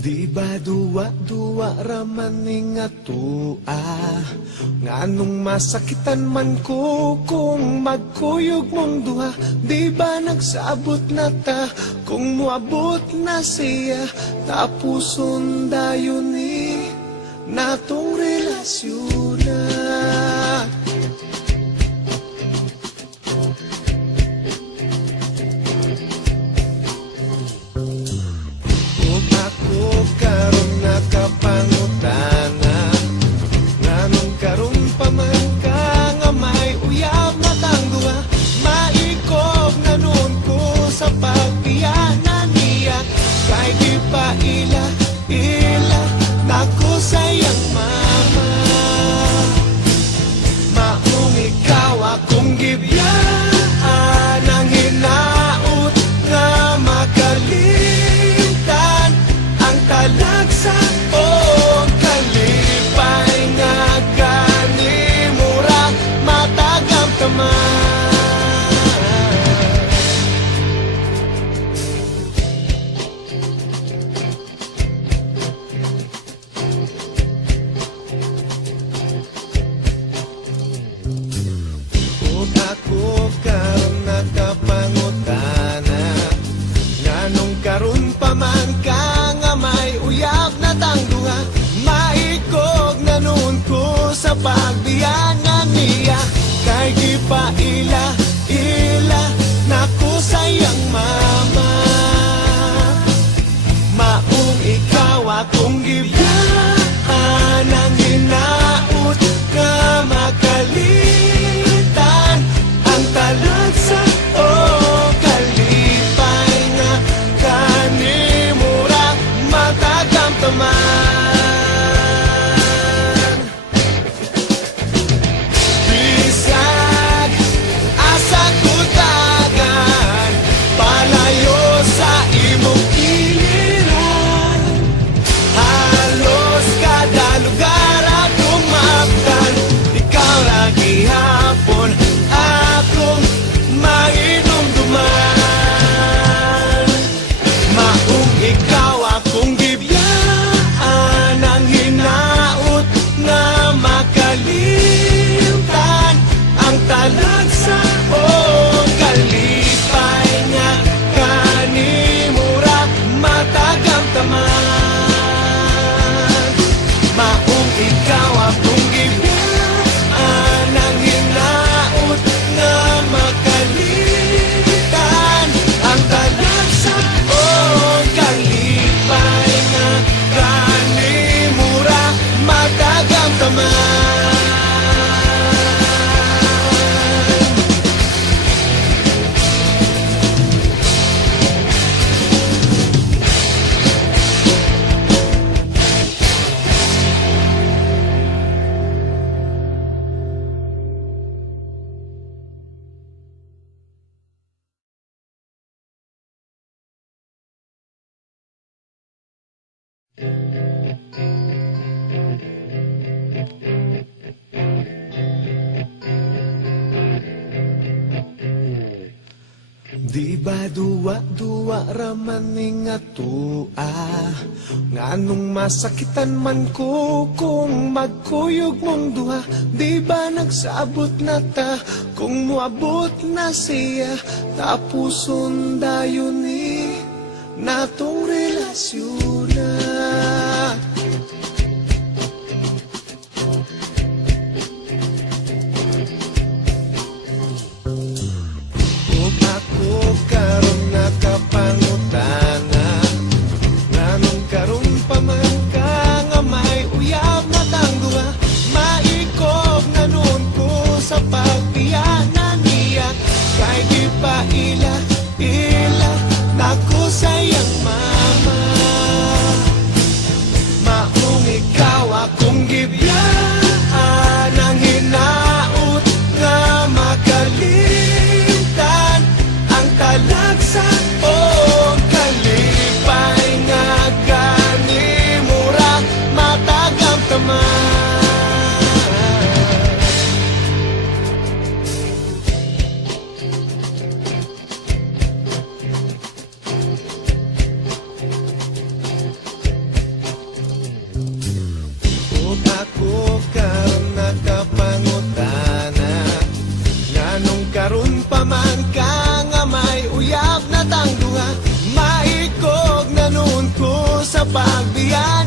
Di ba duwa-duwa raman ning atua, nganong masakitan man ko kung magkuyog mong duha. Di ba nagsabot na ta kung muabot na siya, tapuson dayon ni natong relasyon na. Karon nakapangutana, nganong karon pa man ka nga may uyab na tangduha. Maikog na nun ko sa pagpiyanan niya, kay di pa ila nako sayang mama. Maong ikaw akong gibiyaan, ang hinaut nga makalimtan ang talagsa o kalipay nga kanimura matagamtaman. Kung ako karon nakapangutana, nganong karon pa man ka nga may uyab na tangduha. Maikog na nun ko sa pagbiyanan niya, kay di pa ila nako sayang mama. Maong ikaw akong gibiyaan, ang hinaut ka makalitan ang talagsa o kalipay nga kanimura matagamtaman. Bisag asa kutagan, palayo sa imong iliran, halos kada lugar akong maabtan. Ikaw lagi hapon akong mainumduman. Maong ikaw akong gibiyaan, ang hinaut nga makalimtan ang talagsa o kalipay nga kanimura matagamtaman. Maong ikaw akong gibiyaan, ang hinaut nga makalitan ang talagsa o kalipay nga kanimura matagamtaman. Di ba duwa-duwa raman ning atua, nganong masakitan man ko kung magkuyog mong duha. Di ba nagsabot na ta kung muabot na siya, tapuson dayon ni natong relasyon na. Karon nakapangutana, nganong karon pa man ka nga may uyab na tangduha. Maikog na nun ko sa pagpiyanan niya, kay di pa ila nako sayang mama. Maong ikaw akong gibiyaan, ang hinaut nga makalimtan ang talagsa o kalipay nga kanimura matagamtaman. pagbiya